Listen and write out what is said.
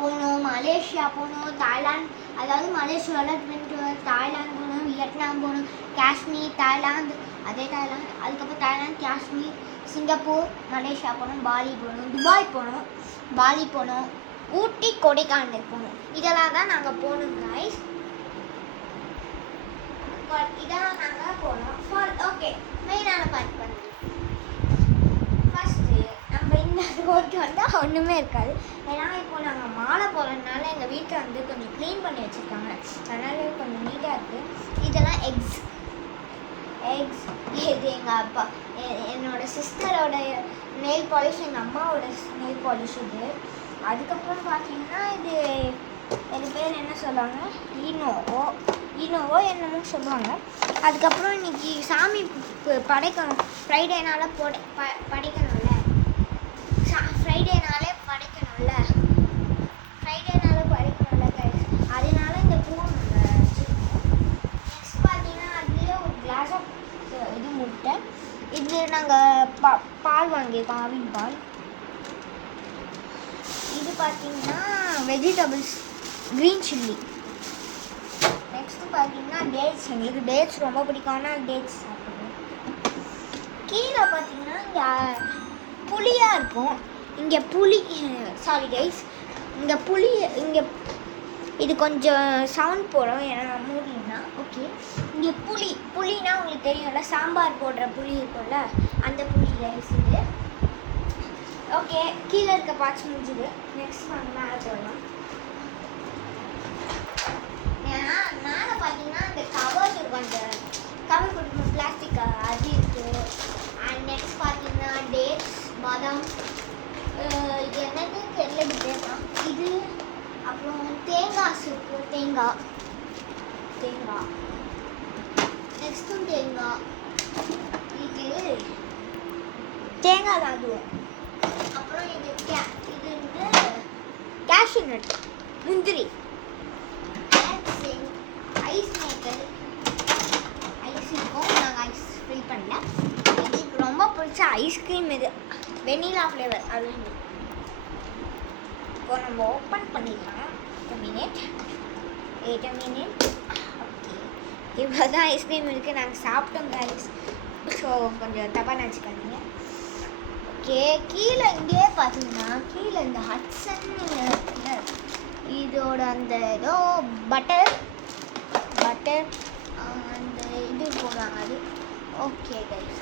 போகணும், மலேசியா போகணும், தாய்லாந்து, அதாவது மலேசியாவில் தாய்லாந்து போகணும், வியட்நாம் போகணும், காஷ்மீர், தாய்லாந்து, அதே தாய்லாந்து, அதுக்கப்புறம் தாய்லாந்து, காஷ்மீர், சிங்கப்பூர், மலேசியா போகணும், பாலி போகணும், துபாய் போகணும், பாலி போகணும், ஊட்டி, கொடைக்கானல் போகணும். இதெல்லாம் தான் நாங்கள் போகணும் கைஸ். இதெல்லாம் நாங்கள் போகணும். ஓகே, மெயினான பார்ட் பண்ணுறோம். ஃபஸ்ட்டு நம்ம இந்த ரோட்டு வந்தால் ஒன்றுமே இருக்காது. ஏன்னா இப்போ நாங்கள் மாலை போகிறதுனால எங்கள் வீட்டில் வந்து கொஞ்சம் க்ளீன் பண்ணி வச்சுருக்காங்க, அதனால கொஞ்சம் நீட்டாக இருக்குது. இதெல்லாம் எக்ஸ். இது எங்கள் அப்பா என்னோட சிஸ்டரோட நெயில் பாலிஷ், எங்கள் அம்மாவோட நெயில் பாலிஷ் இது. அதுக்கப்புறம் பார்த்தீங்கன்னா இது பேர் என்ன சொல்லுவாங்க, ஈனோவோ என்னமோ சொல்லுவாங்க. அதுக்கப்புறம் இன்றைக்கி சாமி படைக்கணும், ஃப்ரைடேனால படைக்கணும்ல, ஃப்ரைடேனாலே படைக்கணும்ல கைஸ், அதனால இந்த பூ நாங்கள் வச்சுருக்கோம். நெக்ஸ்ட் பார்த்தீங்கன்னா அதுலேயே ஒரு கிளாஸ் ஆஃப் இது முட்டை. இது நாங்கள் பால் வாங்கியிருக்கோம், ஆவின் பால். இது பார்த்தீங்கன்னா வெஜிடபிள்ஸ், க்ரீன் சில்லி. நெக்ஸ்ட்டு பார்த்தீங்கன்னா டேட்ஸ். எங்களுக்கு டேட்ஸ் ரொம்ப பிடிக்கும், ஆனால் டேட்ஸ் சாப்பிடுவோம். கீழே பார்த்தீங்கன்னா இங்கே புளியாக இருக்கும். இங்கே சாரி கைஸ், இங்கே இது கொஞ்சம் சவுண்ட் போடும், ஏன்னா மூடினா ஓகே. இங்கே புளினா உங்களுக்கு தெரியும்ல, சாம்பார் போடுற புளி இருக்கும்ல, அந்த புளி கைஸ் இது. ஓகே, கீழே இருக்க பார்ட்ஸ் முடிஞ்சுது. நெக்ஸ்ட் நாங்கள் மேலே போடலாம். ஏன்னா மேலே பார்த்தீங்கன்னா அந்த கவர்ஸ் இருக்கும், அந்த கவர் கொடுக்கணும் பிளாஸ்டிக், அது இருக்குது. அண்ட் நெக்ஸ்ட் பார்த்தீங்கன்னா டேட்ஸ், பாதாம், இது என்னது தெரியல, இதுதான் இது. அப்புறம் தேங்காய் இருக்குது, தேங்காய் நெக்ஸ்ட்டும் தேங்காய், இது தேங்காய் தான் அதுவும். அப்புறம் இது வந்து கேஷ்யூ நட், முந்திரி, ஐஸ் மேக்கர், ஐஸ் இருக்கும், நாங்கள் ஐஸ் ஃபில் பண்ணல. எனக்கு ரொம்ப பிடிச்ச ஐஸ்கிரீம் இது, வெனிலா ஃப்ளேவர். அது இப்போ நம்ம ஓப்பன் பண்ணிடலாம். Wait a minute. ஓகே, இவ்வளோ தான் ஐஸ்கிரீம் இருக்குது, நாங்கள் சாப்பிட்டோம் கைஸ், ஸோ கொஞ்சம் தப்பாக நினச்சிக்காதீங்க. ஓகே, கீழே இங்கேயே பார்த்தீங்கன்னா கீழே இந்த ஹட்சன் இதோட அந்த ஏதோ பட்டர் அந்த இது போடுறாங்க அது. Okay guys,